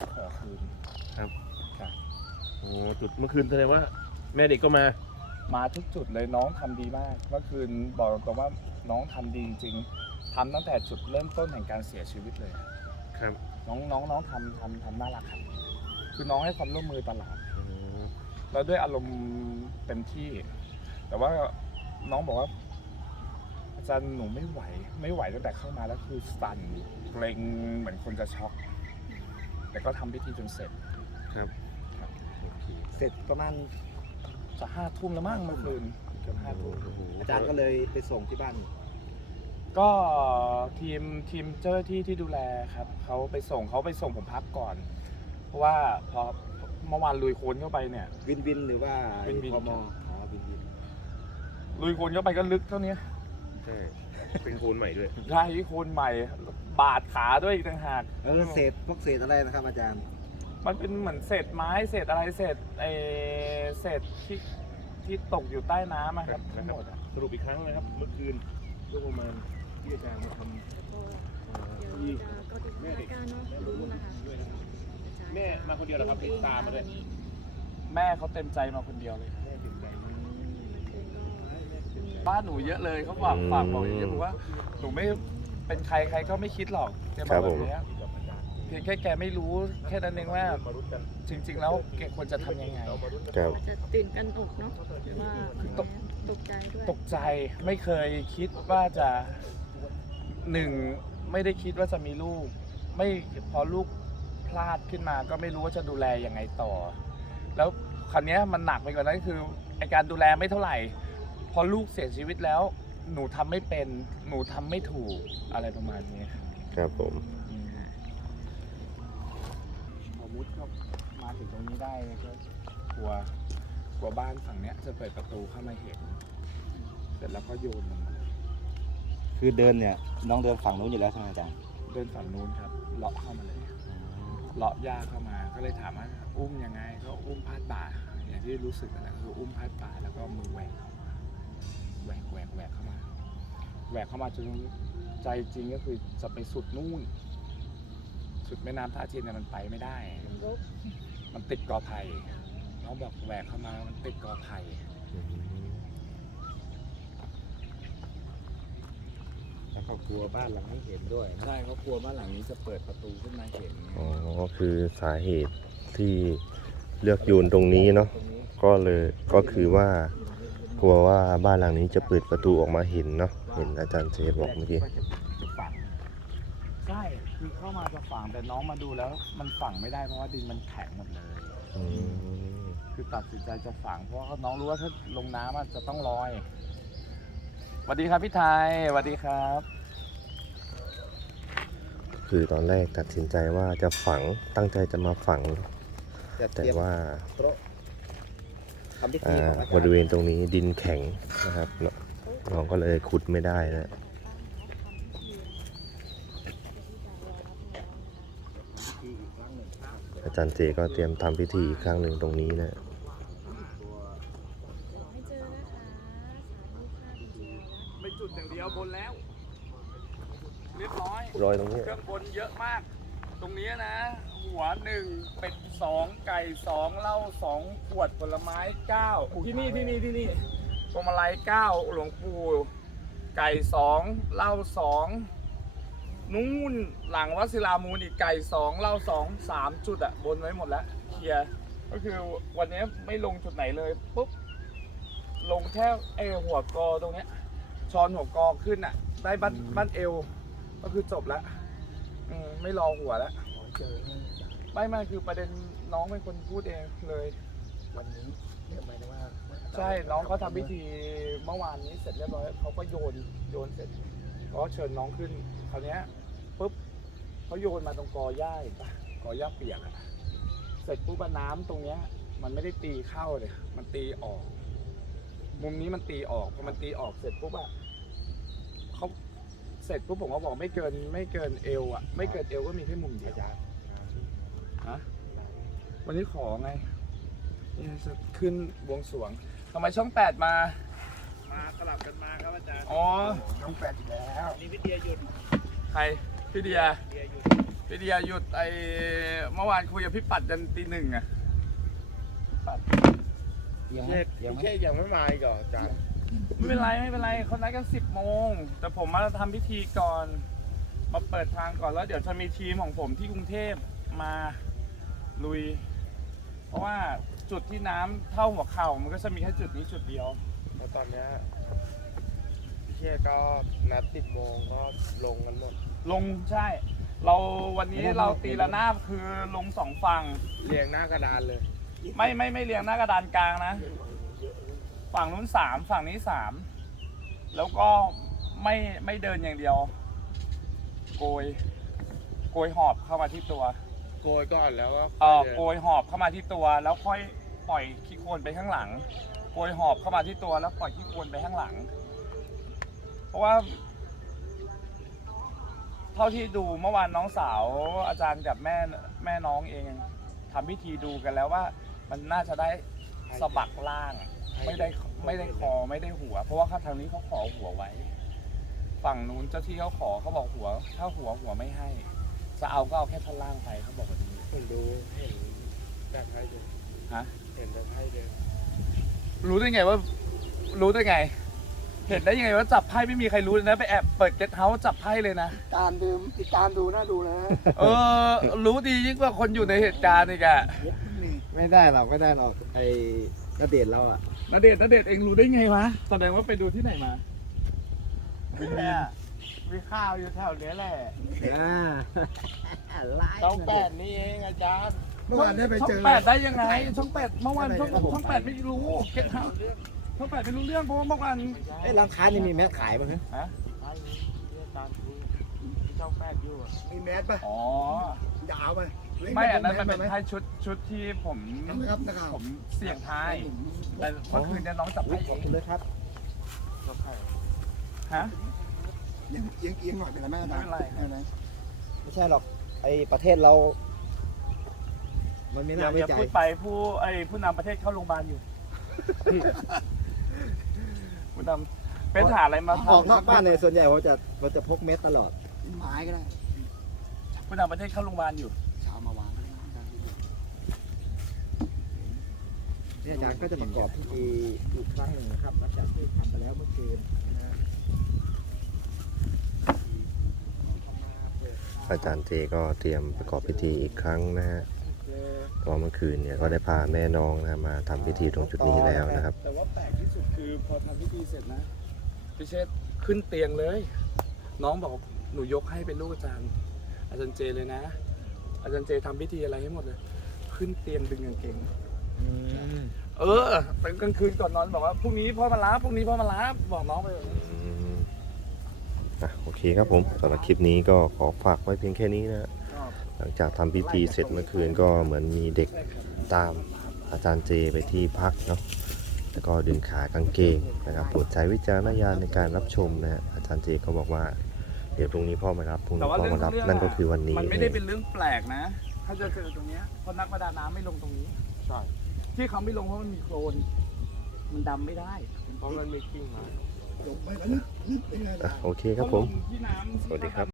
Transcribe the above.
ขอคืนโอ้จุดเมื่อคืนแสดงว่า แม่เด็กก็มา มาทุกจุดเลยน้องทำดีมาก เมื่อคืนบอกตรงๆว่าน้องทำดีจริงๆทำตั้งแต่จุดเริ่มต้นแห่งการเสียชีวิตเลย ครับน้องน้องน้องทำทำทำน่ารักครับคือน้องให้ความร่วมมือตลอดอืมแล้วด้วยอารมณ์เต็มที่ แต่ว่าน้องบอกว่า อาจารย์หนูไม่ไหว ไม่ไหวตั้งแต่เข้ามาแล้วคือสั่นเกรงเหมือนคนจะช็อก แต่ก็ทำพิธีจนเสร็จ ครับครับโอเคเสร็จประมาณจะห้าทุ่มแล้วมั้งเมื่อคืนเกือบห้าทุ่มโอ้โหอาจารย์ก็เลยไปส่งที่บ้าน ก็ทีมทีมเจ้าหน้าที่ที่ดูแลครับเขาไปส่งเขาไปส่งผมพักก่อน เพราะว่าพอเมื่อวานลุยโคลนเข้าไปเนี่ย วินวินหรือว่าวินวิน พมครับอ๋อวินวินลุยโคลนเข้าไปก็ลึกเท่านี้ ใช่ เป็นโคนใหม่ด้วย ใช่โคลนใหม่ บาดขาด้วยอีกต่างหากเออเศษพวกเศษอะไรนะครับ อาจารย์ มันเป็นเหมือนเศษไม้เศษอะไรเศษไอเศษที่ที่ตกอยู่ใต้น้ำอะครับครับทั้งหมดอะสรุปอีกครั้งนะครับ เมื่อคืนช่วงประมาณที่อาจารย์มาทำเดี๋ยวเราจะก็ติดตามการเนาะรู้นะคะแม่มาคนเดียวเหรอครับตามมาด้วยแม่เขาเต็มใจมาคนเดียวเลยครับ แม่ติดใจมาก บ้านหนูเยอะเลยเขาฝากฝากบอกอย่างเงี้ยบอกว่าหนูไม่เป็นใครใครก็ไม่คิดหรอกแกบอกแบบเนี้ยเพียงแค่แกไม่รู้แค่นั้นเองว่ามารุ้นกันจริง ๆ แล้วแกควรจะทำยังไงเรามารุ้นกันครับอาจจะตื่นกันอกเนาะหรือว่าคือตกตกใจด้วยตกใจไม่เคยคิดว่าจะหนึ่งไม่ได้คิดว่าจะมีลูก ไม่พอลูกพลาดขึ้นมาก็ไม่รู้ว่าจะดูแลยังไงต่อ แล้วคราวเนี้ยมันหนักไปกว่านั้นคือไอการดูแลไม่เท่าไหร่พ อลูกเสียชีวิตแล้ว หนูทำไม่เป็น หนูทำไม่ถูกอะไรประมาณนี้ครับครับผมพอมุดก็มาถึงตรงนี้ได้ก็กลัวกลัวบ้านฝั่งเนี้ยจะเปิดประตูเข้ามาเห็น เสร็จแล้วก็โยนลงมาคือเดินเนี่ยน้องเดินฝั่งนู้นอยู่แล้วใช่ไหมอาจารย์เดินฝั่งนู้นครับ เลาะเข้ามาเลย เลาะย่าเข้ามา ก็เลยถามว่าอุ้มยังไง ก็อุ้มพาดบ่า อย่างที่รู้สึกนั่นแหละคืออุ้มพาดบ่าแล้วก็มือแหวกเข้ามา แหวกแหวกแหวกเข้ามาแหวกเข้ามาจนใจจริงก็คือจะไปสุดนู่น สุดแม่น้ำท่าจีนเนี่ยมันไปไม่ได้รบมันติดกอไผ่น้องบอกแหวกเข้ามามันติดกอไผ่แล้วก็กลัวบ้านหลังนี้เห็นด้วยใช่เขากลัวบ้านหลังนี้จะเปิดประตูขึ้นมาเห็นอ๋อคือสาเหตุที่เลือกโยนตรงนี้เนาะตรงนี้ก็เลยก็คือว่า กลัวว่าบ้านหลังนี้จะเปิดประตูออกมาเห็นเนาะเห็นอาจารย์เจบอกเมื่อกี้ว่าจะจะฝังใช่คือเข้ามาจะฝังแต่น้องมาดูแล้ว มันฝังไม่ได้เพราะว่าดินมันแข็งหมดเลยอืมคือตัดสินใจจะฝังเพราะว่าน้องรู้ว่าถ้าลงน้ำอะจะต้องลอยสวัสดีครับพี่ไทยสวัสดีครับ คือตอนแรกตัดสินใจว่าจะฝังตั้งใจจะมาฝังจะเตแต่รียมว่า บริเวณตรงนี้ดินแข็งนะครับเนอะน้องก็เลยขุดไม่ได้นะอาจารย์เจก็เตรียมทำพิธีอีกครั้งหนึ่งตรงนี้นะให้เจอนะคะสาธุค่ะคุณเจียวนะไม่จุดอย่างเดียวบนแล้ว เรียบร้อยรอยตรงนี้เครื่องบนเยอะมาก ตรงนี้นะ หัวหนึ่งเป็ดสองไก่สองเหล้าสองขวดผลไม้เก้าที่นี่ที่นี่ที่นี่พวงมาลัยเก้าหลวงปู่ไก่สองเหล้าสองนู่นหลังวัดศิลามูลอีกไก่สองเหล้าสองสามจุดอะบนไว้หมดแล้วเคลียร์ก็คือวันนี้ไม่ลงจุดไหนเลยปุ๊บลงแค่ไอหัวกอตรงเนี้ยชอนหัวกอขึ้นอะได้บ้านบ้านเอวก็คือจบแล้ว อืมไม่รอหัวแล้วเจอไม่ไม่คือประเด็นน้องเป็นคนพูดเองเลย วันนี้เรียกไหมายถึงว่าใช่น้องเขาทำพิธีเมื่อวานนี้เสร็จเรียบร้อยเขาก็โยนโยนเสร็จก็เชิญน้องขึ้นคราวเนี้ยปุ๊บเขาโยนมาตรงกอหญ้าเห็นปะกอหญ้าเปียกอะเสร็จปุ๊บอะน้ำตรงเนี้ย มันไม่ได้ตีเข้าเลยมันตีออก มุมนี้มันตีออกพอมันตีออกเสร็จปุ๊บอะเขา เสร็จปุ๊บผมก็บอกไม่เกินไม่เกินเอวอะไม่เกินเอวก็มีแค่มุมเดียวฮะวันนี้ขอไงนี่จะขึ้นบวงสรวงทำไมช่องแปดมา มาสลับกันมาครับอาจารย์อ๋อน้องแปดอีกแล้วนี่วิทยายุทธใครพี่เดียวิทยายุทธพี่เดียหยุดไอเมื่อวานคุยกับพี่ปัดยันตีหนึ่งอะปัดยังไหมเช็คยังไหมเช็คยังไม่มาอีกเหรออาจารย์ ไม่เป็นไรไม่เป็นไรเขานัดกันสิบโมง แต่ผมมาทำพิธีก่อน มาเปิดทางก่อนแล้วเดี๋ยวจะมีทีมของผมที่กรุงเทพมาลุย เพราะว่าจุดที่น้ำเท่าหัวเข่ามันก็จะมีแค่จุดนี้จุดเดียว แล้วตอนเนี้ยพี่เชษก็นัดติดโมงก็ลงกันหมด ลงใช่ เราวันนี้เราตีละนาบคือลงสองฝั่ง เรียงหน้ากระดานเลย ไม่ไม่ไม่เรียงหน้ากระดานกลางนะ ฝั่งนู้นสามฝั่งนี้สามแล้วก็ไม่ไม่เดินอย่างเดียว โกย โกยหอบเข้ามาที่ตัวโกยก่อนแล้วก็เออค่ยดินโกยหอบเข้ามาที่ตัว แล้วค่อยปล่อยขี้โคลนไปข้างหลัง โกยหอบเข้ามาที่ตัว แล้วปล่อยขี้โคลนไปข้างหลัง เพราะว่า เท่าที่ดูเมื่อวานน้องสาวอาจารย์กับแม่แม่น้องเองทำพิธีดูกันแล้วว่า มันน่าจะได้ สะบักล่างไม่ได้ไม่ได้คอไม่ได้หัว เพราะว่าข้างทางนี้เขาขอหัวไว้ ฝั่งนู้นเจ้าที่เขาขอเขาบอกหัว ถ้าหัวหัวไม่ให้ จะเอาก็เอาแค่ท่อนล่างไปเขาบอกแบบนี้ ผมดูเห็นจากไพ่เดินฮะ เห็นจากไพ่เดินรู้ได้ไงว่า รู้ได้ไง เห็นได้ยังไงว่าจับไพ่ไม่มีใครรู้เลยนะไปแอบเปิดเก็ตเฮาส์จับไพ่เลยนะ ตามดูติดตามดูน่าดูนะเออ รู้ดียิ่งกว่าคนอยู่ในเหตุการณ์อีกอะนี่ ไม่ได้หรอกไม่ได้หรอกไอ้กระเด็นเราอะนเดชน์นเดชน์เองรู้ได้ไงวะแสดงว่าไปดูที่ไหนมาเนี่ยมีข้าวอยู่แถวเนี้ยแหละอ่าไล่ต้องแปดนี่เองอาจารย์เมื่อวานได้ไปเจช่องอแปดได้ยังไงช่องแปดเมื่อวานอะไรช่องนะผมช่องแปดไม่รู้เก็ตเฮาส์ช่องแปดไม่รู้เรื่องเพราะว่าเมื่อวานไอ้ร้านค้านี่มีแมสขายบ้างไหมฮะไพ่นี้ที่อาจารย์คุยที่ช่องแปดอยู่อะมีแมสป่ะอ๋อยาวไป ไม่อันนั้นมันเป็นไหไพ่ชุดชุดที่ผมนะครับนักข่าวผมเสี่ยงทายแต่เมื่อคืนเนี่ยน้องจับไพ่ขเออบงคุณด้วยครับก็ไพ่ฮะ เอียงเอียงเอียงหน่อยเป็นไรไหมอาจารย์ไม่เป็นไรไม่เป็นไรไม่ใช่หรอกไอ้ประเทศเรา มันไม่อน่าย่าไว้อย่าใจพูดไปผู้ไอ้ผู้นำประเทศเข้าโรงพยาบาลอยู่ ผู้นำเป็นหาอะไรมาออกนอกทำบ้านเนี่ยส่วนใหญ่ผมจะผมจะพกเม็ดตลอด ไม้ก็ได้ผู้นำประเทศเข้าโรงพยาบาลอยู่ เช้ามาวางก็ได้นะอาจารย์ เนี่ยอาจารย์ก็จะประกอบพิธีอีกครั้งหนึ่งนะครับหลังจากที่ทำไปแล้วเมื่อคืนนะฮะอาจารย์เจก็เตรียมประกอบพิธีอีกครั้งนะฮะเพราะเมื่อคืนเนี่ยก็ได้พาแม่น้องนะมาทำพิธีตรงจุดนี้แล้วนะครับ แต่ว่าแปลกที่สุดคือพอทำพิธีเสร็จนะพิเชษขึ้นเตียงเลย น้องบอกหนูยกให้เป็นลูกอาจารย์ อาจารย์เจเลยนะ อาจารย์เจทำพิธีอะไรให้หมดเลย ขึ้นเตียงดึงกางเกง เออตอนกลางคืนก่อนนอนบอกว่าพรุ่งนี้พ่อมารับพรุ่งนี้พ่อมารับบอกน้องไปแบบนี้อืมอะโอเคครับผมสำหรับคลิปนี้ก็ขอฝากไว้เพียงแค่นี้นะฮะหลังจากทำพิธีเสร็จเมื่อคืนก็เหมือนมีเด็กตามอาจารย์เจไปที่พักเนาะแล้วก็ดึงขากางเกงนะครับโปรดใช้วิจารณญาณในการรับชมนะฮะอาจารย์เจก็บอกว่า เดี๋ยวพรุ่งนี้พ่อมารับพรุ่งแต่นี้ว่าพ่อเรื่องมารับ เรื่องนั่นก็คือวันนี้มันไม่ได้เป็นเรื่องแปลกนะ ถ้าจะเจอตรงเนี้ยเพราะนักประดาน้ำไม่ลงตรงนี้ ใช่ ที่เขาไม่ลงเพราะมันมีโคลน มันดำไม่ได้เพราะมันมีกิ่งไม้จบไปแล้วลึกลึกเป็นไงอะโอเคครับผมเขาลงที่น้ำ สวัสดีครับ